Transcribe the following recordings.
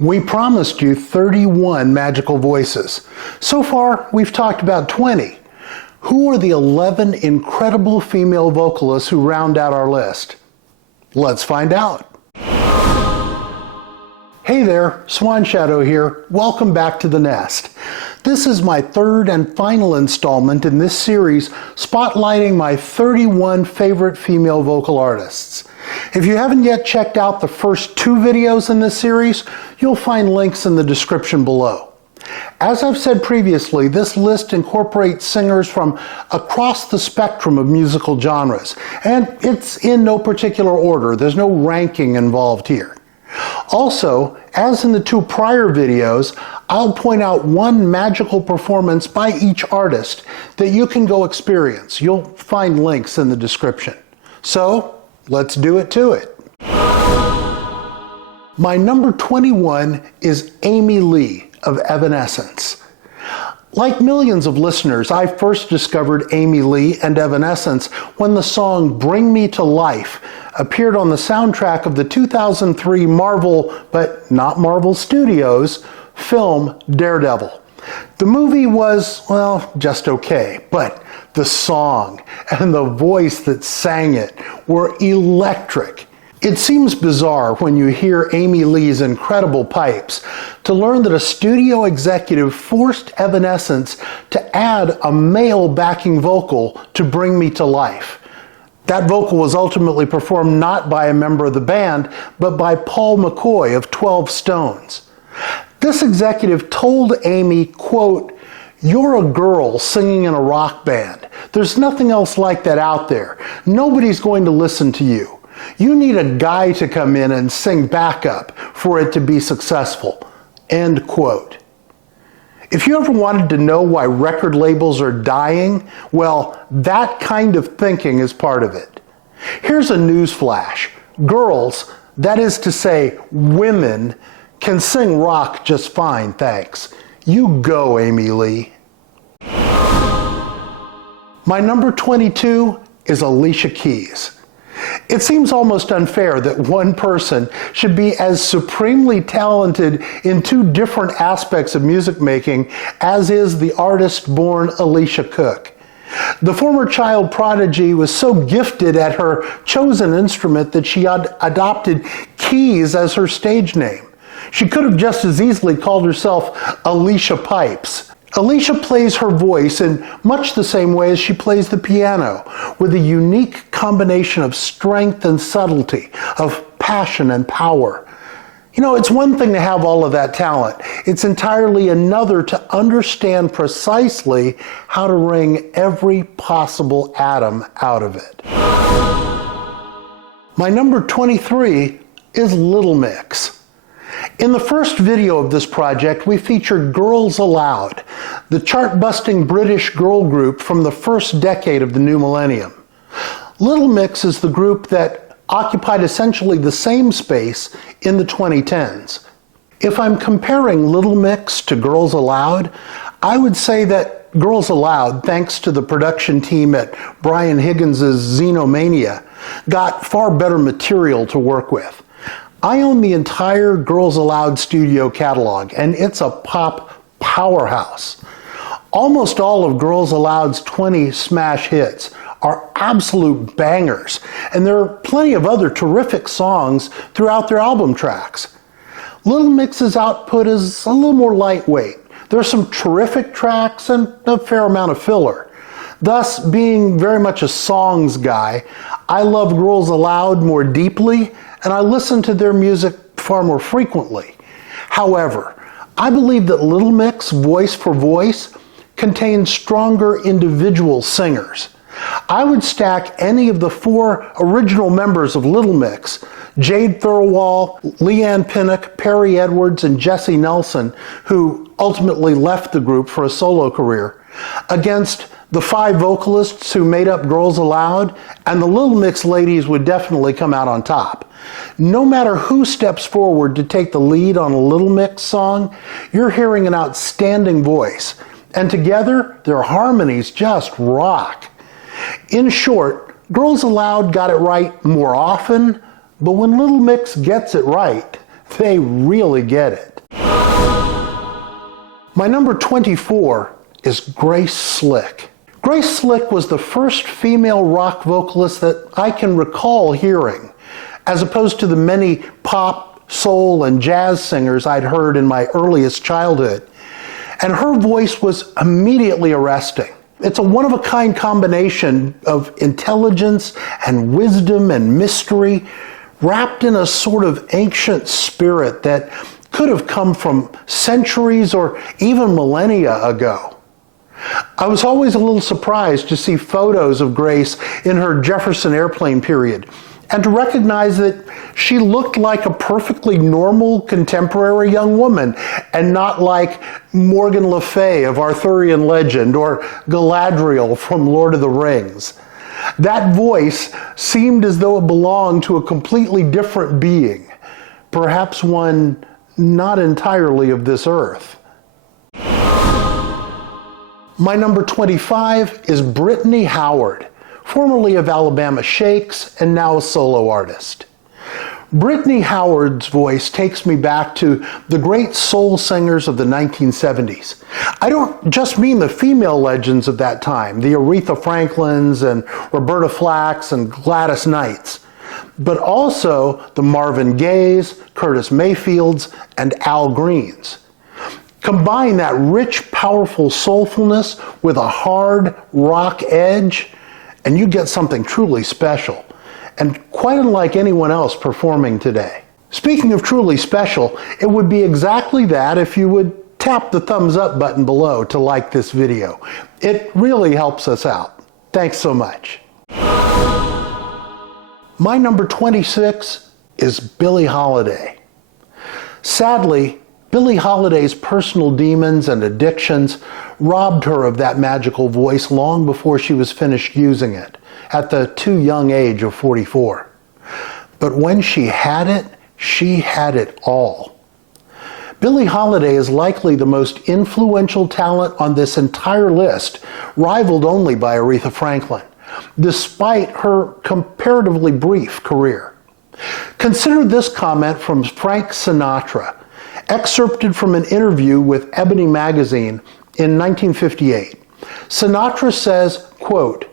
We promised you 31 magical voices. So far, we've talked about 20. Who are the 11 incredible female vocalists who round out our list? Let's find out. Hey there, Swan Shadow here. Welcome back to the Nest. This is my third and final installment in this series spotlighting my 31 favorite female vocal artists. If you haven't yet checked out the first 2 videos in this series, you'll find links in the description below. As I've said previously, this list incorporates singers from across the spectrum of musical genres, and it's in no particular order. There's no ranking involved here. Also, as in the 2 prior videos, I'll point out one magical performance by each artist that you can go experience. You'll find links in the description. So, let's do it to it. My number 21 is Amy Lee of Evanescence. Like millions of listeners, I first discovered Amy Lee and Evanescence when the song Bring Me to Life appeared on the soundtrack of the 2003 Marvel, but not Marvel Studios, film Daredevil. The movie was, well, just okay, but the song and the voice that sang it were electric. It seems bizarre when you hear Amy Lee's incredible pipes to learn that a studio executive forced Evanescence to add a male backing vocal to Bring Me to Life. That vocal was ultimately performed not by a member of the band, but by Paul McCoy of 12 Stones. This executive told Amy, quote, "You're a girl singing in a rock band. There's nothing else like that out there. Nobody's going to listen to you. You need a guy to come in and sing backup for it to be successful." End quote. If you ever wanted to know why record labels are dying, well, that kind of thinking is part of it. Here's a news flash. Girls, that is to say, women, can sing rock just fine, thanks. You go, Amy Lee. My number 22 is Alicia Keys. It seems almost unfair that one person should be as supremely talented in 2 different aspects of music making as is the artist-born Alicia Cook. The former child prodigy was so gifted at her chosen instrument that she adopted Keys as her stage name. She could have just as easily called herself Alicia Pipes. Alicia plays her voice in much the same way as she plays the piano, with a unique combination of strength and subtlety, of passion and power. You know, it's one thing to have all of that talent. It's entirely another to understand precisely how to wring every possible atom out of it. My number 23 is Little Mix. In the first video of this project, we featured Girls Aloud, the chart-busting British girl group from the first decade of the new millennium. Little Mix is the group that occupied essentially the same space in the 2010s. If I'm comparing Little Mix to Girls Aloud, I would say that Girls Aloud, thanks to the production team at Brian Higgins's Xenomania, got far better material to work with. I own the entire Girls Aloud studio catalog, and it's a pop powerhouse. Almost all of Girls Aloud's 20 smash hits are absolute bangers, and there are plenty of other terrific songs throughout their album tracks. Little Mix's output is a little more lightweight. There's some terrific tracks and a fair amount of filler. Thus, being very much a songs guy, I love Girls Aloud more deeply, and I listen to their music far more frequently. However, I believe that Little Mix, voice for voice, contains stronger individual singers. I would stack any of the 4 original members of Little Mix, Jade Thirlwall, Leanne Pinnock, Perry Edwards, and Jessie Nelson, who ultimately left the group for a solo career, against the 5 vocalists who made up Girls Aloud, and the Little Mix ladies would definitely come out on top. No matter who steps forward to take the lead on a Little Mix song, you're hearing an outstanding voice, and together their harmonies just rock. In short, Girls Aloud got it right more often, but when Little Mix gets it right, They really get it. My number 24 is Grace Slick. Grace Slick was the first female rock vocalist that I can recall hearing, as opposed to the many pop, soul, and jazz singers I'd heard in my earliest childhood. And her voice was immediately arresting. It's a one-of-a-kind combination of intelligence and wisdom and mystery, wrapped in a sort of ancient spirit that could have come from centuries or even millennia ago. I was always a little surprised to see photos of Grace in her Jefferson Airplane period, and to recognize that she looked like a perfectly normal contemporary young woman, and not like Morgan Le Fay of Arthurian legend or Galadriel from Lord of the Rings. That voice seemed as though it belonged to a completely different being, perhaps one not entirely of this earth. My number 25 is Brittany Howard, formerly of Alabama Shakes and now a solo artist. Brittany Howard's voice takes me back to the great soul singers of the 1970s. I don't just mean the female legends of that time, the Aretha Franklins and Roberta Flacks and Gladys Knights, but also the Marvin Gayes, Curtis Mayfields, and Al Greens. Combine that rich, powerful soulfulness with a hard rock edge, and you get something truly special, and quite unlike anyone else performing today. Speaking of truly special, it would be exactly that if you would tap the thumbs up button below to like this video. It really helps us out. Thanks so much. My number 26 is Billie Holiday. Sadly, Billie Holiday's personal demons and addictions robbed her of that magical voice long before she was finished using it, at the too young age of 44. But when she had it all. Billie Holiday is likely the most influential talent on this entire list, rivaled only by Aretha Franklin, despite her comparatively brief career. Consider this comment from Frank Sinatra, excerpted from an interview with Ebony magazine in 1958. Sinatra says, quote,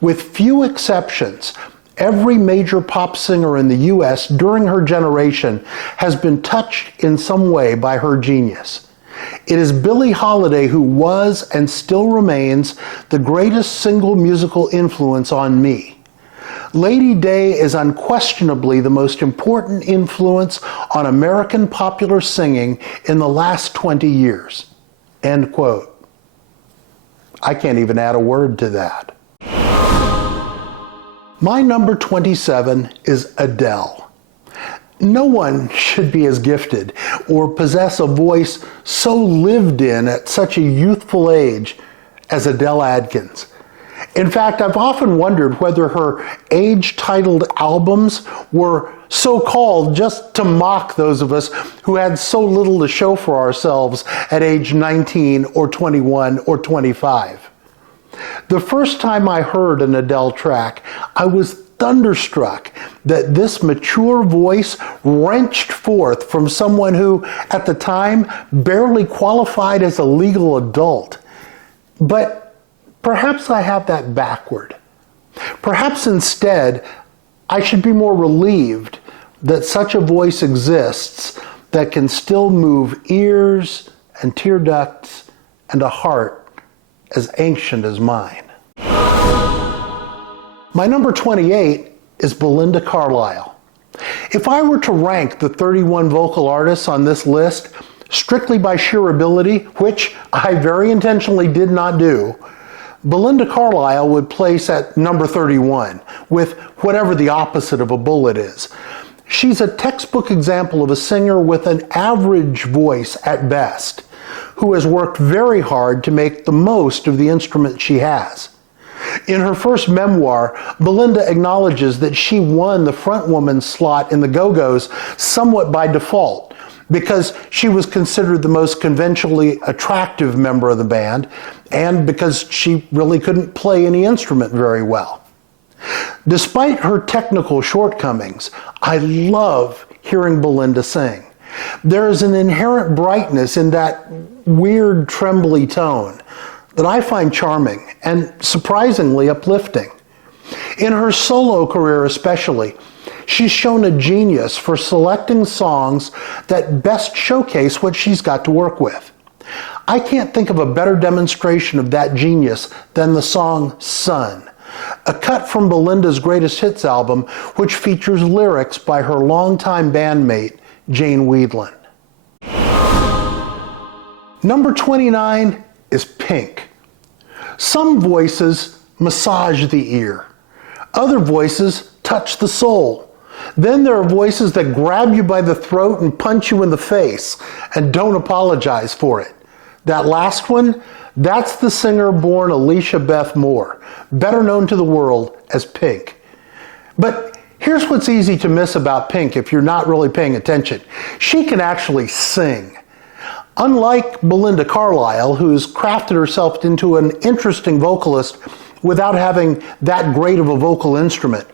"With few exceptions, every major pop singer in the US during her generation has been touched in some way by her genius. It is Billie Holiday who was and still remains the greatest single musical influence on me. Lady Day is unquestionably the most important influence on American popular singing in the last 20 years. End quote. I can't even add a word to that. My number 27 is Adele. No one should be as gifted or possess a voice so lived in at such a youthful age as Adele Adkins. In fact, I've often wondered whether her age-titled albums were so called just to mock those of us who had so little to show for ourselves at age 19 or 21 or 25. The first time I heard an Adele track, I was thunderstruck that this mature voice wrenched forth from someone who, at the time, barely qualified as a legal adult. But perhaps I have that backward. Perhaps instead, I should be more relieved that such a voice exists that can still move ears and tear ducts and a heart as ancient as mine. My number 28 is Belinda Carlisle. If I were to rank the 31 vocal artists on this list strictly by sheer ability, which I very intentionally did not do, Belinda Carlisle would place at number 31, with whatever the opposite of a bullet is. She's a textbook example of a singer with an average voice at best, who has worked very hard to make the most of the instrument she has. In her first memoir, Belinda acknowledges that she won the frontwoman slot in the Go-Go's somewhat by default, because she was considered the most conventionally attractive member of the band, and because she really couldn't play any instrument very well. Despite her technical shortcomings, I love hearing Belinda sing. There is an inherent brightness in that weird trembly tone that I find charming and surprisingly uplifting. In her solo career especially, she's shown a genius for selecting songs that best showcase what she's got to work with. I can't think of a better demonstration of that genius than the song Sun, a cut from Belinda's Greatest Hits album, which features lyrics by her longtime bandmate, Jane Wiedlin. Number 29 is Pink. Some voices massage the ear. Other voices touch the soul. Then there are voices that grab you by the throat and punch you in the face and don't apologize for it. That last one, that's the singer-born Alicia Beth Moore, better known to the world as Pink. But here's what's easy to miss about Pink if you're not really paying attention. She can actually sing. Unlike Belinda Carlisle, who's crafted herself into an interesting vocalist without having that great of a vocal instrument,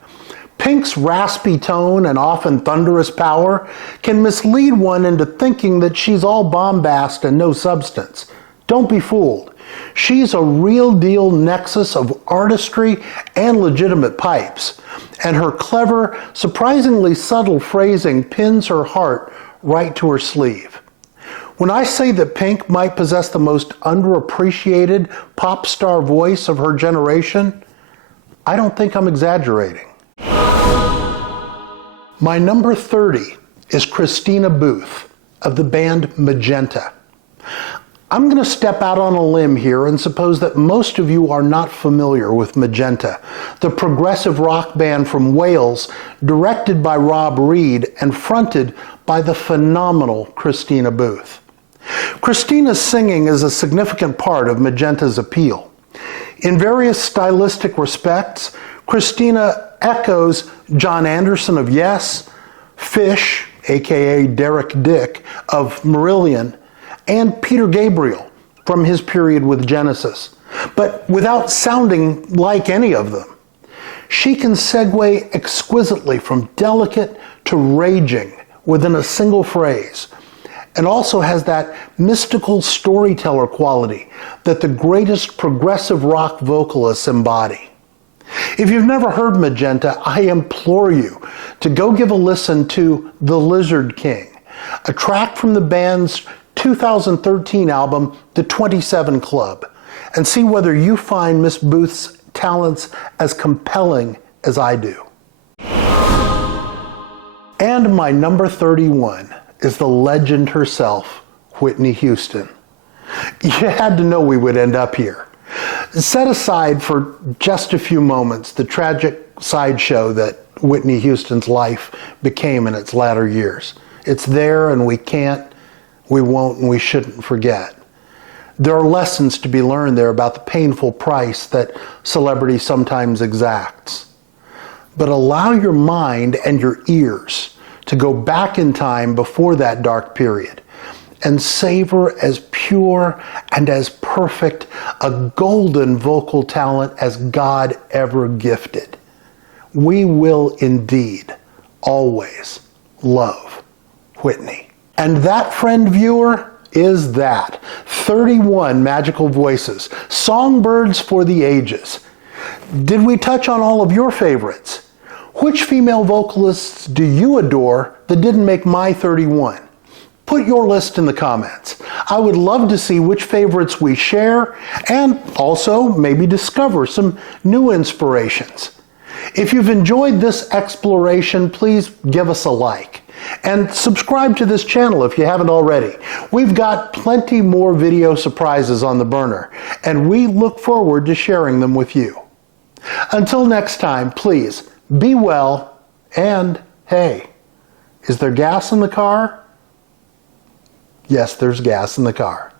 Pink's raspy tone and often thunderous power can mislead one into thinking that she's all bombast and no substance. Don't be fooled. She's a real deal nexus of artistry and legitimate pipes, and her clever, surprisingly subtle phrasing pins her heart right to her sleeve. When I say that Pink might possess the most underappreciated pop star voice of her generation, I don't think I'm exaggerating. My number 30 is Christina Booth of the band Magenta. I'm going to step out on a limb here and suppose that most of you are not familiar with Magenta, the progressive rock band from Wales, directed by Rob Reed and fronted by the phenomenal Christina Booth. Christina's singing is a significant part of Magenta's appeal. In various stylistic respects, Christina echoes John Anderson of Yes, Fish, aka Derek Dick of Marillion, and Peter Gabriel from his period with Genesis, but without sounding like any of them. She can segue exquisitely from delicate to raging within a single phrase, and also has that mystical storyteller quality that the greatest progressive rock vocalists embody. If you've never heard Magenta, I implore you to go give a listen to The Lizard King, a track from the band's 2013 album, The 27 Club, and see whether you find Miss Booth's talents as compelling as I do. And my number 31 is the legend herself, Whitney Houston. You had to know we would end up here. Set aside for just a few moments the tragic sideshow that Whitney Houston's life became in its latter years. It's there and we can't, we won't, and we shouldn't forget. There are lessons to be learned there about the painful price that celebrity sometimes exacts. But allow your mind and your ears to go back in time before that dark period and savor as pure and as perfect a golden vocal talent as God ever gifted. We will indeed always love Whitney. And that, friend viewer, is that. 31 magical voices, songbirds for the ages. Did we touch on all of your favorites? Which female vocalists do you adore that didn't make my 31? Put your list in the comments. I would love to see which favorites we share and also maybe discover some new inspirations. If you've enjoyed this exploration, please give us a like and subscribe to this channel if you haven't already. We've got plenty more video surprises on the burner, and we look forward to sharing them with you. Until next time, please be well, and hey, is there gas in the car? Yes, there's gas in the car.